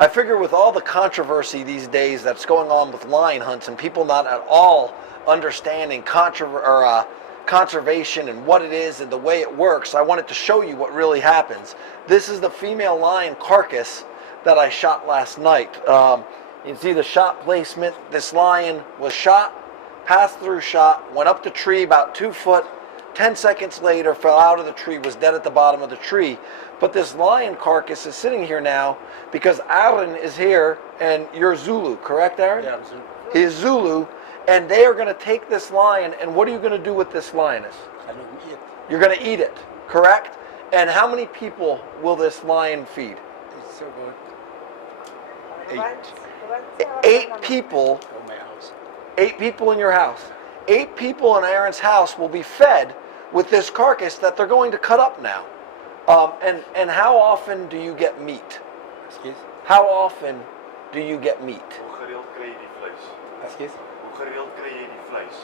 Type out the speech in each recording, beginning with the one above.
I figure with all the controversy these days that's going on with lion hunts and people not at all understanding conservation and what it is and the way it works, I wanted to show you what really happens. This is the female lion carcass that I shot last night. You can see the shot placement. This lion was shot, passed through shot, went up the tree about 2 foot, 10 seconds later fell out of the tree, was dead at the bottom of the tree. But this lion carcass is sitting here now because Aaron is here, and you're Zulu, correct, Aaron? Yeah, I'm Zulu. He is Zulu, and they are going to take this lion, and what are you going to do with this lioness? I don't eat. You're going to eat it, correct? And how many people will this lion feed? It's about 8 people. in my house. 8 people in your house. 8 people in Aaron's house will be fed with this carcass that they're going to cut up now. And how often do you get meat? Excuse? How often do you get meat? Hoe gereeld kry jy die vleis? Excuse? Hoe gereeld kry jy die vleis?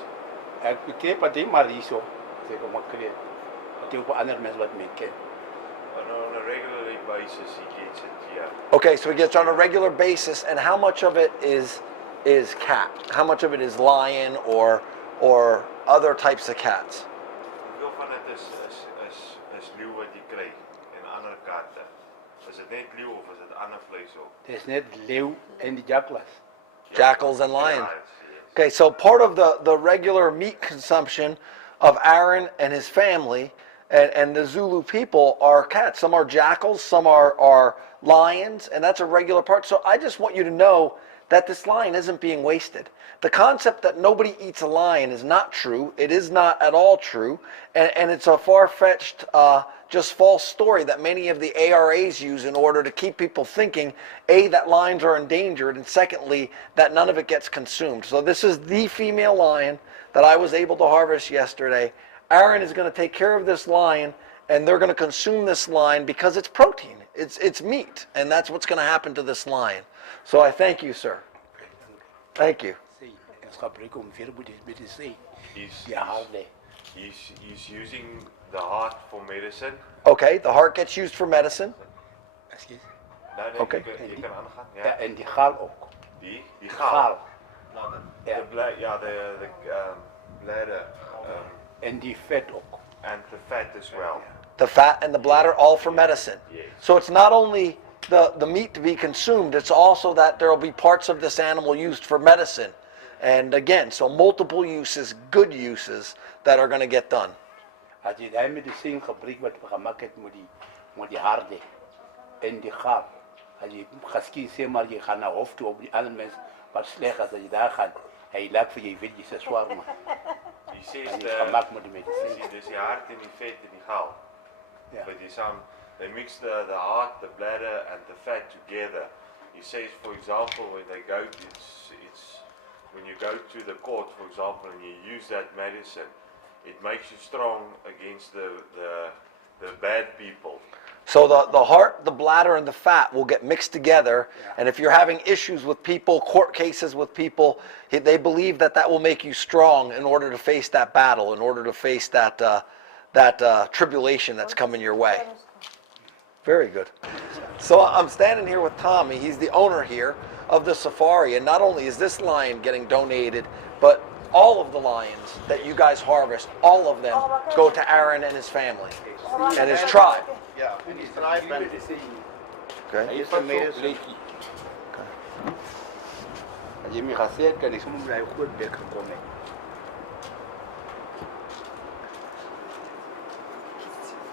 Ek kry party maar hierso. Sê kom ek kry. Ek het ook ander mense wat mee ken. On a regular basis he gets it here. Okay, so he gets on a regular basis, and how much of it is cat? How much of it is lion or other types of cats? Hoeveel van dit is leeu wat jy kry en ander katte? Is dit net leeu of is dit ander vleis ook? Dis net leeu en die jakkals. Jackals and lions. Yes. Okay, so part of the regular meat consumption of Aaron and his family and the Zulu people are cats. Some are jackals, some are lions, and that's a regular part. So I just want you to know that this lion isn't being wasted. The concept that nobody eats a lion is not true. It is not at all true, and it's a far-fetched, just false story that many of the ARAs use in order to keep people thinking, A, that lions are endangered, and secondly, that none of it gets consumed. So this is the female lion that I was able to harvest yesterday. Aaron is going to take care of this lion, and they're going to consume this lion because it's protein. It's meat, and that's what's going to happen to this lion. So I thank you, sir. Thank you. He's using the heart for medicine. Okay, the heart gets used for medicine. Excuse? Nee, Okay. Jy kan aangaan. Ja, Ja. en die gaal ook. Die Gaal. gaal. Ja. The bladder En die vet ook. and the fat as well. The fat and the bladder, all for medicine. Yes. So it's not only the meat to be consumed, it's also that there will be parts of this animal used for medicine. And again, so multiple uses, good uses that are going to get done. As jy daai medisyn gebruik wat gemaak het met die harde en die gaal. As jy geskien sê maar jy gaan na hof toe op die ander mens wat sleg as jy daar gaan. Hy laat vir jy weet jy's 'n swaar man. He says En jy gemaak met die medisyn. there's the heart and the fat and the gaal. Ja. But they mix the heart, the bladder and the fat together. He says, for example, when they go, it's when you go to the court, for example, and you use that medicine, it makes you strong against the bad people. So the heart, the bladder, and the fat will get mixed together. Yeah. And if you're having issues with people, court cases with people, they believe that will make you strong in order to face that battle, in order to face that tribulation that's coming your way. Very good. So I'm standing here with Tommy. He's the owner here of the safari. And not only is this lion getting donated, but all of the lions that you guys harvest, all of them go to Aaron and his family and his tribe. Ja, en die tribe en Okay. Hy is 'n medisyn. As jy my gesê het kan ek sommer bly groot bek gekom het.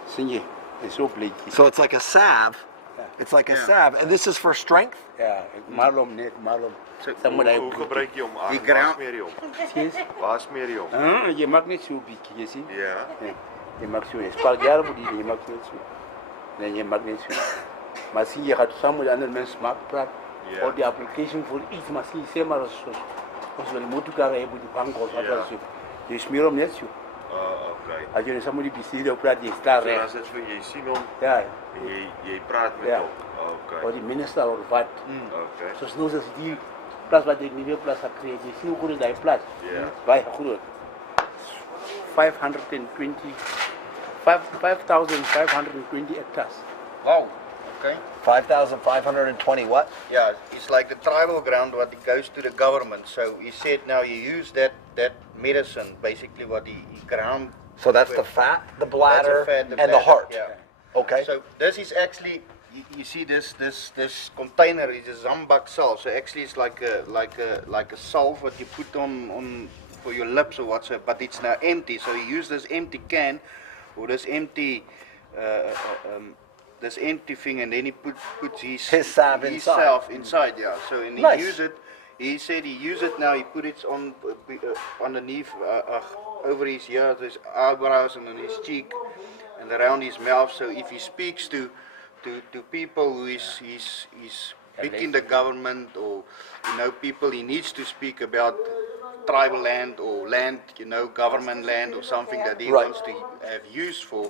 Sien jy? Dis so bletjie. So it's like a salve. Yeah. It's like a salve. And this is for strength? Ja, ek malom net malom. Sommer hy Hoe gebruik jy hom? Die Waar gra- smeer jy hom? Sies? Waar smeer jy hom? Jy maak net so 'n bietjie, jy sien? Ja. Ja. Jy maak so 'n spaljaar moet jy maak net so. Nee, jy maak net so. Maar sien jy gaan saam met ander mense maak praat. Ja. Of die application vir iets maar sien sê maar ons wil moet ook daar hê by die bank of wat Ja. so. Jy smeer hom net so. Okay. As jy sommer die bestuurder op praat, jy staan So reg. as dit vir jy sien hom Ja. en jy praat met Ja. hom. Of Okay. die minister of wat. Okay. Soos nou as die plaas wat die nuwe plaas gekry het, jy sien hoe groot is daai plaas. Ja. Baie groot. 520 5,520 hectares. Wow. Okay. 5,520 what? Yeah, it's like the tribal ground what it goes to the government. So he said now you use that medicine basically what he ground. So that's the fat, the bladder, That's the fat, and the bladder, heart. Yeah. Okay. So this is actually you see this container is a zambak salve. So actually it's like a salve what you put on for your lips or whatsoever, but it's now empty. So he used this empty can or this empty thing, and then he puts His salve inside. salve inside. Yeah. So and he Nice. use it. He said he use it now. He put it on underneath over his ears, his eyebrows, and on his cheek, and around his mouth. So if he speaks to people who is big in the government, or people he needs to speak about tribal land or land, government land or something that he Right. wants to have use for,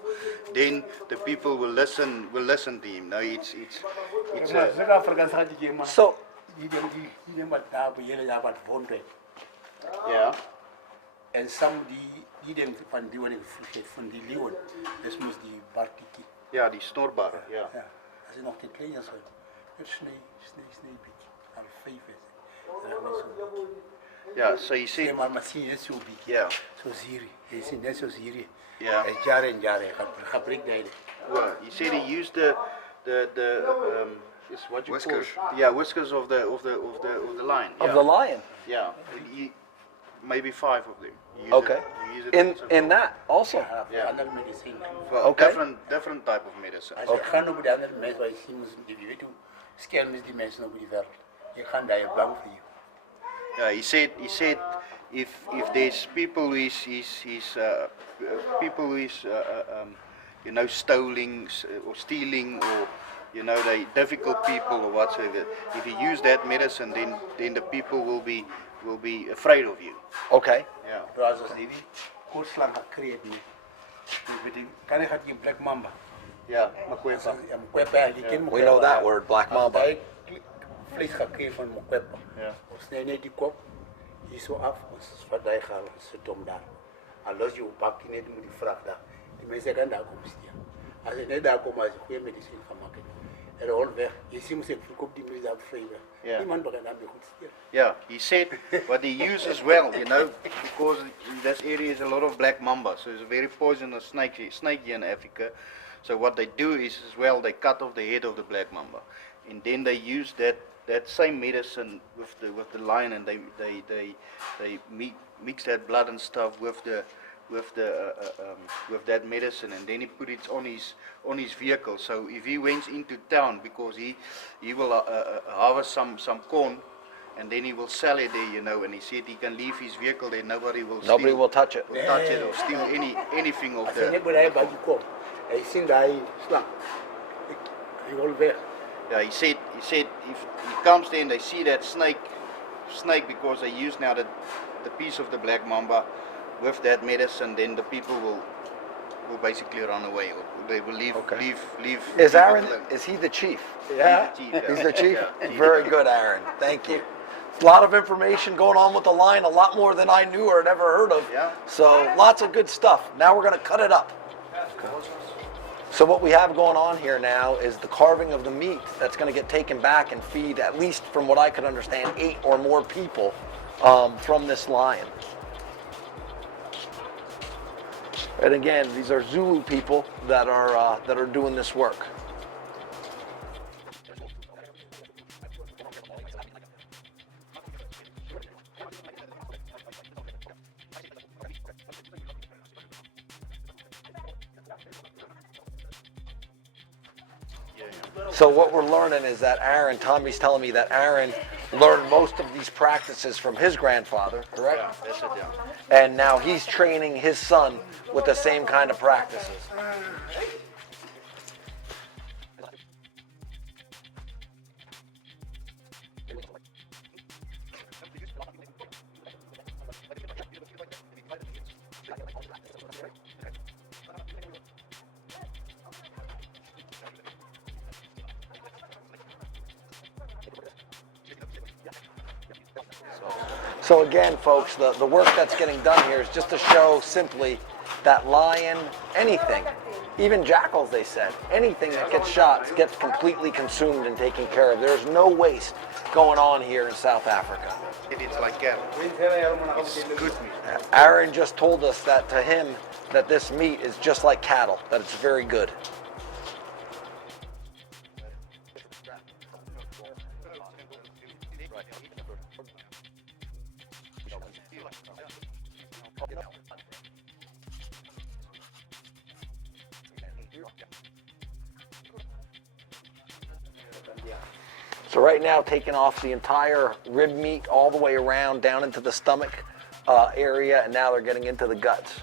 then the people will listen to him. No, it's Maar a, Zuid-Afrika gaat die keer maar. So, Die wat daar bij jullie daar wat woont. yeah. En some die denkt van die worden gevlucht van die leeuwen. Dus moest die bartiki. Ja, die snorbar. Ja. Ja. Als je nog te klein is, het snee beetje. Al 5 is. Dat is niet zo. Ja, so you see. Nee, maar misschien is zo beetje. Ja. Zoals hier. Je ziet net zoals hier. Ja. Het jaar en jaren. Gaat breekdijden. Well, you said he used the is what you Whiskers. call, yeah, whiskers of the lion. of Yeah. the lion. Yeah, maybe 5 of them. You use Okay. It, you use it In also in for- that also. Ja, voor Ja. andere medicijn. for Okay. different type of medicine. Als je gaat over de andere mensen waar je ziet, je weet hoe scherm is die mensen over die wereld. Je gaat daar je bang voor je. Yeah, he said if there's people who is people who is stealing or they difficult people or whatsoever, if you use that medicine, then the people will be afraid of you. Okay. Yeah. Zoals als die koortslang gecreëerd nu. Kan je gaat je black mamba. Yeah, Makwepa. Ja, mkwepa, je kent We know that word, black mamba. Als hij vlees gecreëerd van mkwepa. Ja. Of snij net die kop, hier zo af, ons wat hij gaat, ze dom daar. En los je op bakje net moet die vraag daar. Die mensen gaan daar komen stieren. Als je net daar komt, als je goede medicijn gaat maken. En rol weg. Je ziet me zeggen, verkoop die medicijn vrij weg. Ja. Niemand begint daar mee goed stieren. Yeah, he said what he uses well, because in this area is a lot of black mamba, so it's a very poisonous snake here in Africa. So what they do is as well, they cut off the head of the black mamba, and then they use that same medicine with the lion, and they mix that blood and stuff with that medicine, and then he put it on his vehicle. So if he went into town, because he will harvest some corn, and then he will sell it there, and he said he can leave his vehicle there, nobody will touch it. touch it or steal anything of Als je net the. bij hij bij die kop, en je ziet dat hij slang. Hij rol weg. Yeah, he said if he comes there and they see that snake because they use now the piece of the black mamba with that medicine, then the people will basically run away, or they will leave. Okay. Leave. Is leave it Aaron, alone. is he the chief? Ja. He's the chief? Yeah. Very good, Aaron. Thank you. A lot of information going on with the line, a lot more than I knew or had ever heard of. Yeah. So lots of good stuff. Now we're going to cut it up. So what we have going on here now is the carving of the meat that's going to get taken back and feed, at least from what I could understand, 8 or more people from this lion. And again, these are Zulu people that are doing this work. So what we're learning is that Tommy's telling me that Aaron learned most of these practices from his grandfather, correct? Yeah, that's it. Yeah. And now he's training his son with the same kind of practices. So again, folks, the work that's getting done here is just to show simply that lion, anything, Even jackals, they said. Anything that gets shot gets completely consumed and taken care of. There's no waste going on here in South Africa. It's like cattle. It's good meat. Aaron just told us that to him, that this meat is just like cattle, that it's very good. So right now, taking off the entire rib meat all the way around down into the stomach area, and now they're getting into the guts.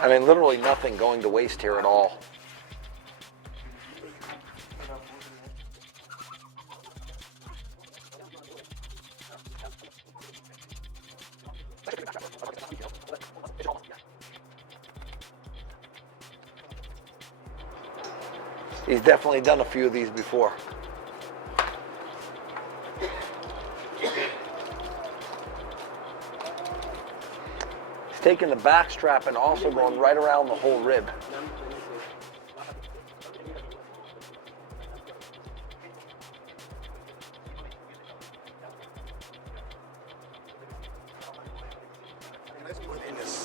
I mean, literally nothing going to waste here at all. He's definitely done a few of these before. He's taking the back strap and also going right around the whole rib.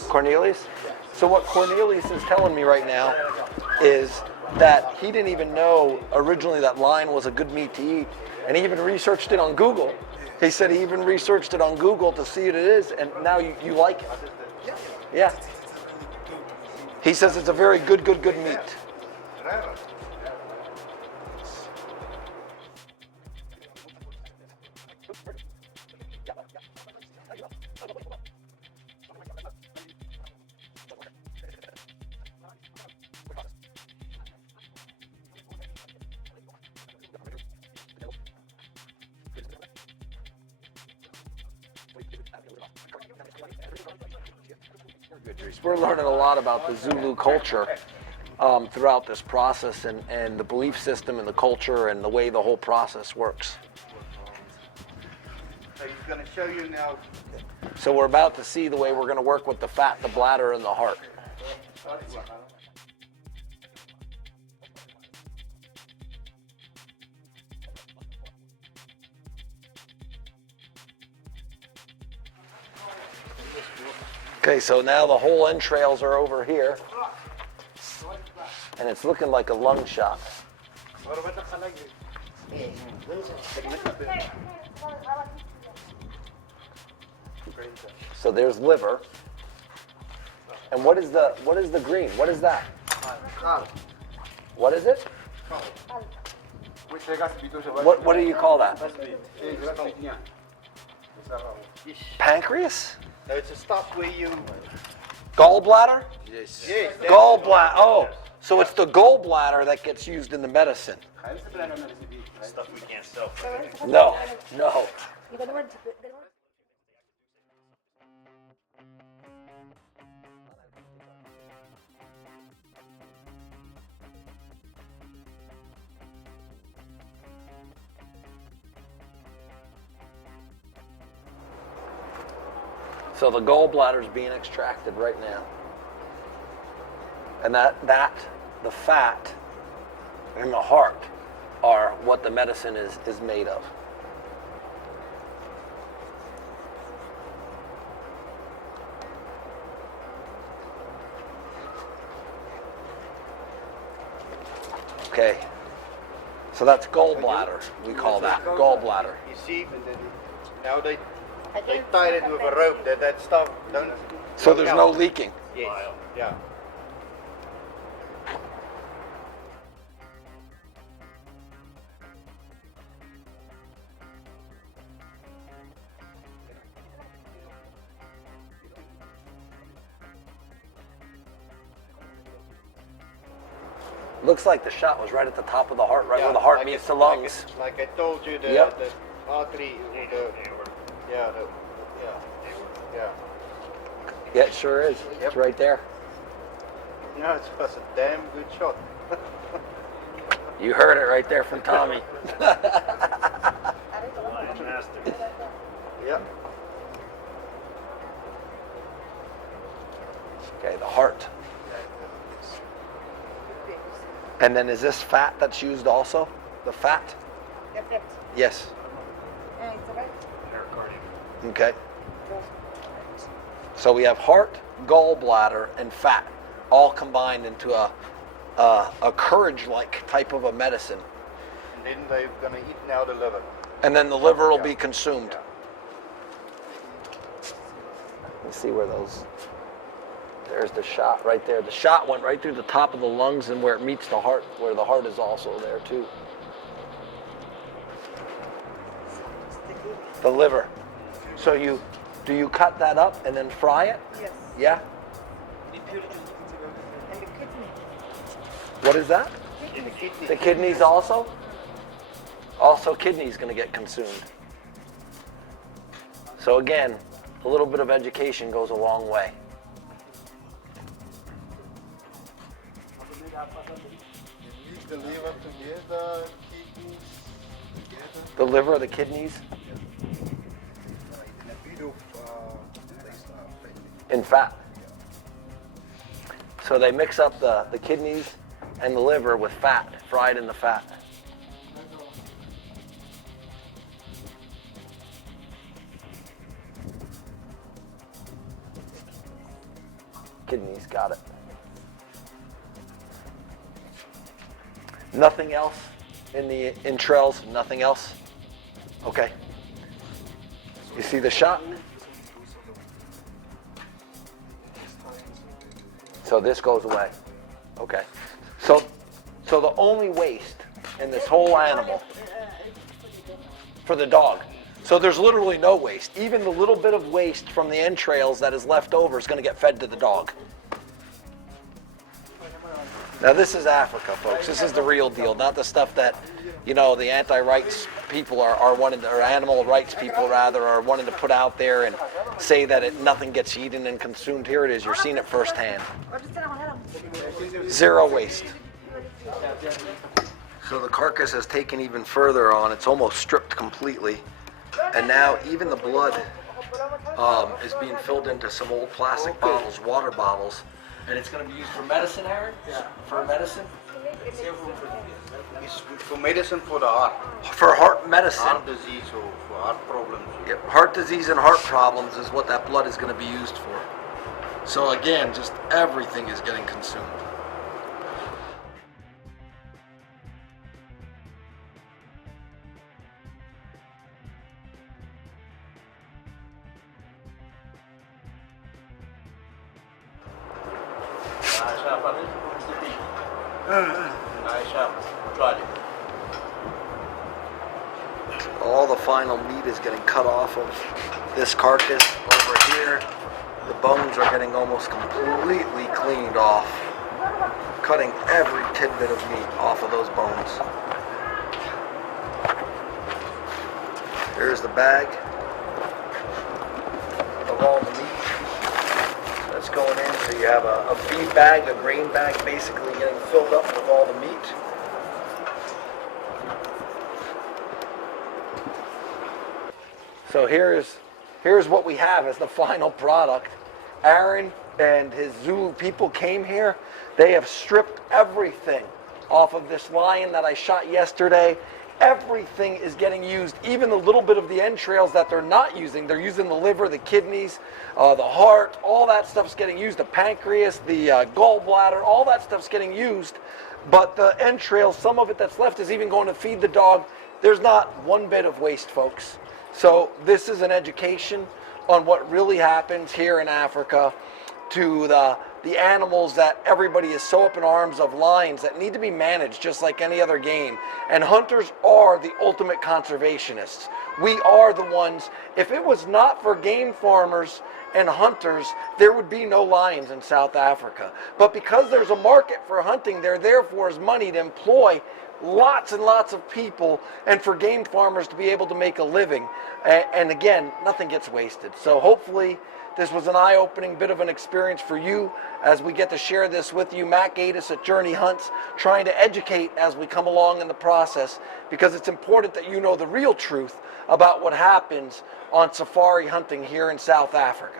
Cornelius? So what Cornelius is telling me right now is that he didn't even know originally that line was a good meat to eat, and he even researched it on Google. He said he even researched it on Google to see what it is, and now you like it. Yeah. He says it's a very good meat. We're learning a lot about the Zulu culture throughout this process, and the belief system and the culture and the way the whole process works. So he's going to show you now. So we're about to see the way we're going to work with the fat, the bladder, and the heart. Okay, so now the whole entrails are over here, and it's looking like a lung shot. So there's liver. And what is the green? What is that? What is it? What do you call that? Pancreas? No, it's a stuff where you. Gallbladder? Yes. Gallbladder. Oh, so it's the gallbladder that gets used in the medicine. Stuff we can't sell. No. So the gallbladder is being extracted right now. And the fat and the heart are what the medicine is made of. Okay. So that's gallbladder, we call that, gallbladder. You see, now they tied it with a rope. That stuff don't. So there's no leaking. Yes. Yeah. Looks like the shot was right at the top of the heart, right where the heart meets the lungs. Like I told you, the Yep. the artery, yeah. Yeah, it sure is. It's right there. No, it was a damn good shot. You heard it right there from Tommy. Yeah. Okay, the heart. And then is this fat that's used also? The fat? Yes. Okay. So we have heart, gallbladder, and fat all combined into a courage-like type of a medicine. And then they're gonna eat now the liver. And then the liver will be consumed. Let's see where those... There's the shot right there. The shot went right through the top of the lungs and where it meets the heart, where the heart is also there too. The liver. So do you cut that up and then fry it? Yes. Yeah? And the kidney. What is that? The kidneys also? Also kidneys going to get consumed. So again, a little bit of education goes a long way. The liver together, kidneys together. The liver, the kidneys, In a bit of and fat. So they mix up the kidneys and the liver with fat, fried in the fat. Kidneys, got it. Nothing else in the entrails, nothing else? Okay. You see the shot? So this goes away. Okay. So the only waste in this whole animal for the dog. So there's literally no waste. Even the little bit of waste from the entrails that is left over is going to get fed to the dog. Now this is Africa, folks. This is the real deal, not the stuff that, you know, the anti-rights people are wanting to, or animal rights people rather, are wanting to put out there and say that nothing gets eaten and consumed. Here it is. You're seeing it firsthand. Zero waste. So the carcass has taken even further on. It's almost stripped completely. And now even the blood is being filled into some old plastic bottles, water bottles. And it's going to be used for medicine, Aaron? Yeah. For medicine? It's for medicine for the heart. For heart medicine. Heart disease or for heart problems. Yep. Heart disease and heart problems is what that blood is going to be used for. So again, just everything is getting consumed. All the final meat is getting cut off of this carcass over here. The bones are getting almost completely cleaned off, cutting every tidbit of meat off of those bones. Here's the bag of all the meat that's going in. So you have a feed bag, a grain bag, basically getting filled up with all the meat. So here's what we have as the final product. Aaron and his Zulu people came here. They have stripped everything off of this lion that I shot yesterday. Everything is getting used, even the little bit of the entrails that they're not using. They're using the liver, the kidneys, the heart, all that stuff's getting used. The pancreas, the gallbladder, all that stuff's getting used. But the entrails, some of it that's left is even going to feed the dog. There's not one bit of waste, folks. So this is an education on what really happens here in Africa to the animals that everybody is so up in arms of, lions that need to be managed just like any other game. And hunters are the ultimate conservationists. We are the ones, if it was not for game farmers and hunters, there would be no lions in South Africa. But because there's a market for hunting, there therefore is money to employ lots and lots of people and for game farmers to be able to make a living. And again, nothing gets wasted. So hopefully this was an eye-opening bit of an experience for you as we get to share this with you. Matt Guedes at Journey Hunts, trying to educate as we come along in the process, because it's important that you know the real truth about what happens on safari hunting here in South Africa.